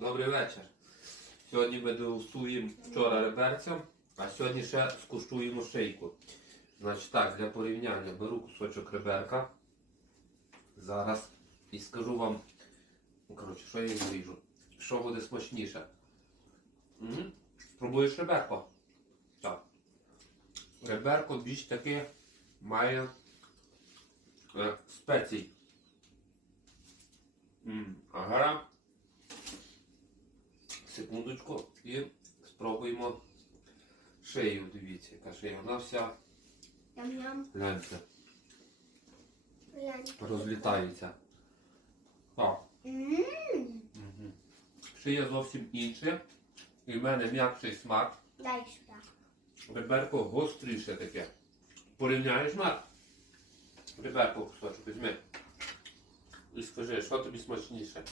Добрий вечір. Сьогодні ми дегустуємо вчора реберця, а сьогодні ще скуштуємо шийку. Значить так, для порівняння беру кусочок реберка. Зараз і скажу вам, ну, коротше, що я їм ріжу. Що буде смачніше. Спробуєш реберко? Так. Реберко більш таки має е, спецій. Ага. Секундочку і спробуємо шию. Дивіться, яка шия. Вона вся гляньте, розлітається. Так. Угу. Шия зовсім інша. І в мене м'якший смак. Дай сюди. Гостріше таке. Порівняєш смак? Реберко кусочок візьми. І скажи, що тобі смачніше?